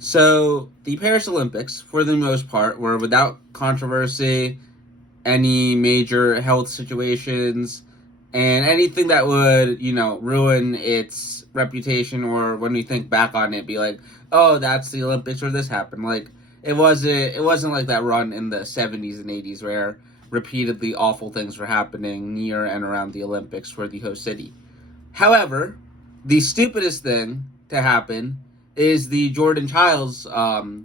So the Paris Olympics, for the most part, were without controversy, any major health situations, and anything that would, ruin its reputation, or when we think back on it, be like, oh, that's the Olympics where this happened. Like, it wasn't like that run in the 70s and 80s where repeatedly awful things were happening near and around the Olympics for the host city. However, the stupidest thing to happen is the Jordan Childs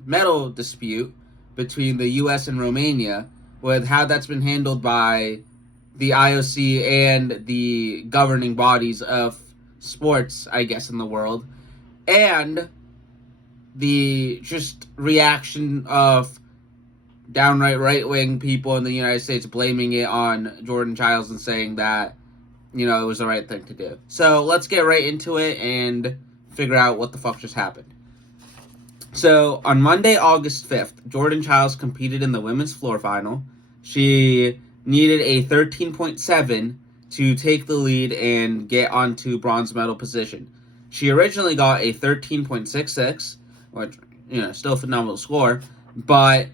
medal dispute between the U.S. and Romania, with how that's been handled by the IOC and the governing bodies of sports, I guess, in the world, and the just reaction of downright right-wing people in the United States blaming it on Jordan Childs and saying that, it was the right thing to do. So let's get right into it and figure out what the fuck just happened. So on Monday, August 5th, Jordan Childs competed in the women's floor final. She needed a 13.7 to take the lead and get onto bronze medal position. She originally got a 13.66, which, still a phenomenal score, but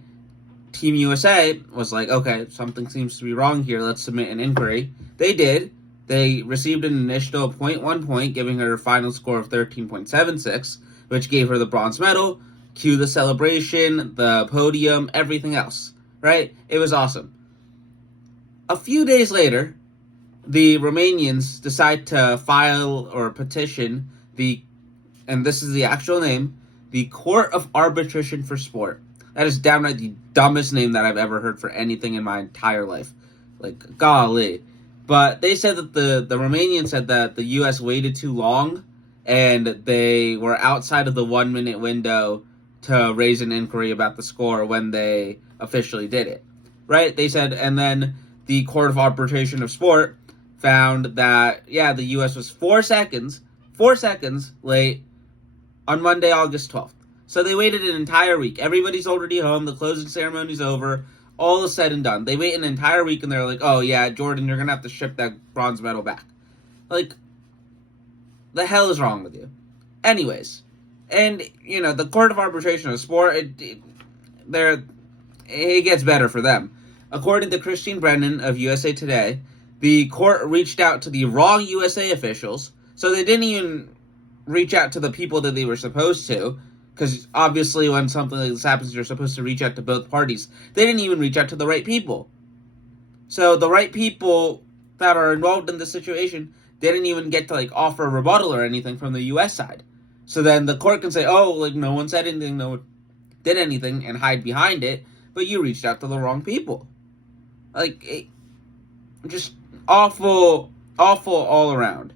Team USA was like, okay, something seems to be wrong here, let's submit an inquiry. They did. They received an initial 0.1 point, giving her a final score of 13.76, which gave her the bronze medal. Cue the celebration, the podium, everything else, right? It was awesome. A few days later, the Romanians decide to file or petition and this is the actual name, the Court of Arbitration for Sport. That is downright the dumbest name that I've ever heard for anything in my entire life. Like, golly. But they said that the Romanians said that the U.S. waited too long and they were outside of the 1 minute window to raise an inquiry about the score when they officially did it. Right? They said, and then the Court of Arbitration of Sport found that, the U.S. was 4 seconds late on Monday, August 12th. So they waited an entire week. Everybody's already home. The closing ceremony's over. All is said and done. They wait an entire week and they're like, oh yeah, Jordan, you're going to have to ship that bronze medal back. Like, the hell is wrong with you? Anyways, and, the Court of Arbitration of Sport, it gets better for them. According to Christine Brennan of USA Today, the court reached out to the wrong USA officials, so they didn't even reach out to the people that they were supposed to, because obviously when something like this happens, you're supposed to reach out to both parties. They didn't even reach out to the right people. So the right people that are involved in this situation didn't even get to, offer a rebuttal or anything from the U.S. side. So then the court can say, oh, no one said anything, no one did anything, and hide behind it, but you reached out to the wrong people. Just awful all around.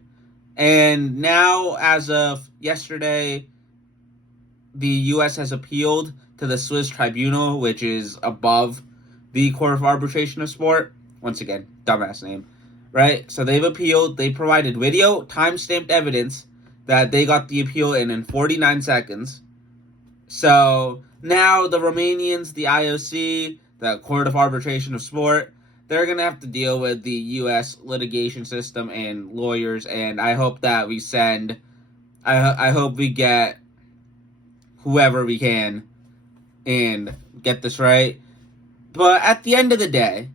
And now, as of yesterday, the U.S. has appealed to the Swiss Tribunal, which is above the Court of Arbitration of Sport. Once again, dumbass name, right? So they've appealed. They provided video, time-stamped evidence that they got the appeal in 49 seconds. So now the Romanians, the IOC, the Court of Arbitration of Sport, they're going to have to deal with the U.S. litigation system and lawyers, and I hope that we I hope we get whoever we can and get this right. But at the end of the day,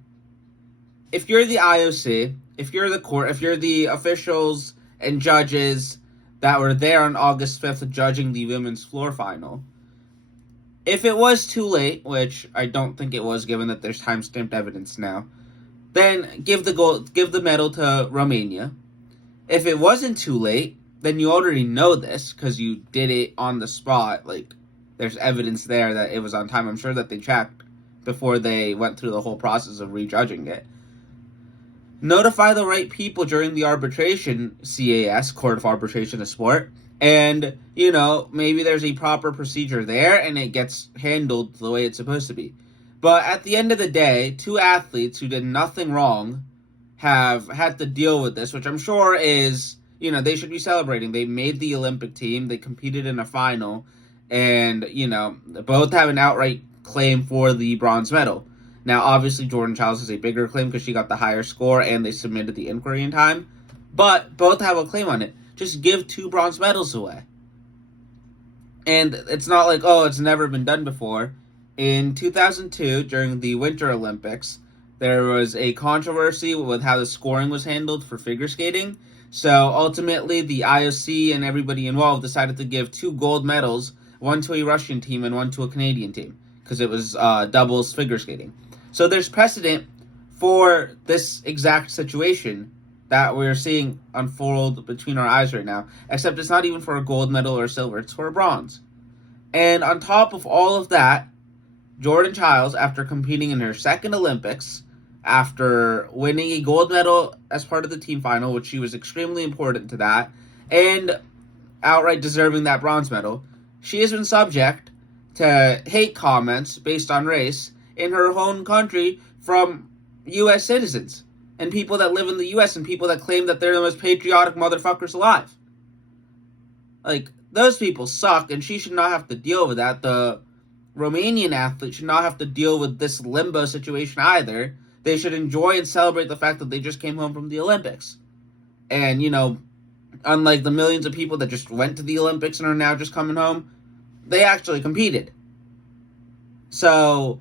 if you're the IOC, if you're the court, if you're the officials and judges that were there on August 5th judging the women's floor final, if it was too late, which I don't think it was given that there's time-stamped evidence now, then give the medal to Romania. If it wasn't too late, then you already know this because you did it on the spot. There's evidence there that it was on time. I'm sure that they checked before they went through the whole process of rejudging it. Notify the right people during the arbitration, CAS, Court of Arbitration of Sport, and, maybe there's a proper procedure there and it gets handled the way it's supposed to be. But at the end of the day, 2 athletes who did nothing wrong have had to deal with this, which I'm sure is, they should be celebrating. They made the Olympic team, they competed in a final, and, both have an outright claim for the bronze medal. Now, obviously, Jordan Childs has a bigger claim because she got the higher score and they submitted the inquiry in time, but both have a claim on it. Just give 2 bronze medals away. And it's not like, oh, it's never been done before. In 2002, during the Winter Olympics, there was a controversy with how the scoring was handled for figure skating. So ultimately, the IOC and everybody involved decided to give 2 gold medals, one to a Russian team and one to a Canadian team, because it was doubles figure skating. So there's precedent for this exact situation that we're seeing unfold between our eyes right now, except it's not even for a gold medal or silver, it's for a bronze. And on top of all of that, Jordan Chiles, after competing in her second Olympics, after winning a gold medal as part of the team final, which she was extremely important to that, and outright deserving that bronze medal, she has been subject to hate comments based on race in her home country from U.S. citizens and people that live in the U.S. and people that claim that they're the most patriotic motherfuckers alive. Like, those people suck, and she should not have to deal with that. The Romanian athlete should not have to deal with this limbo situation either. They should enjoy and celebrate the fact that they just came home from the Olympics. And, unlike the millions of people that just went to the Olympics and are now just coming home, they actually competed. So,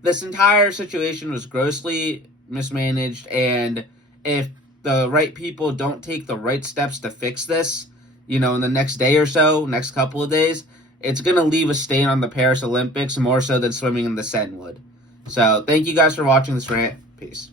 this entire situation was grossly mismanaged, and if the right people don't take the right steps to fix this, in the next day or so, next couple of days, it's going to leave a stain on the Paris Olympics more so than swimming in the Seine would. So, thank you guys for watching this rant. Peace.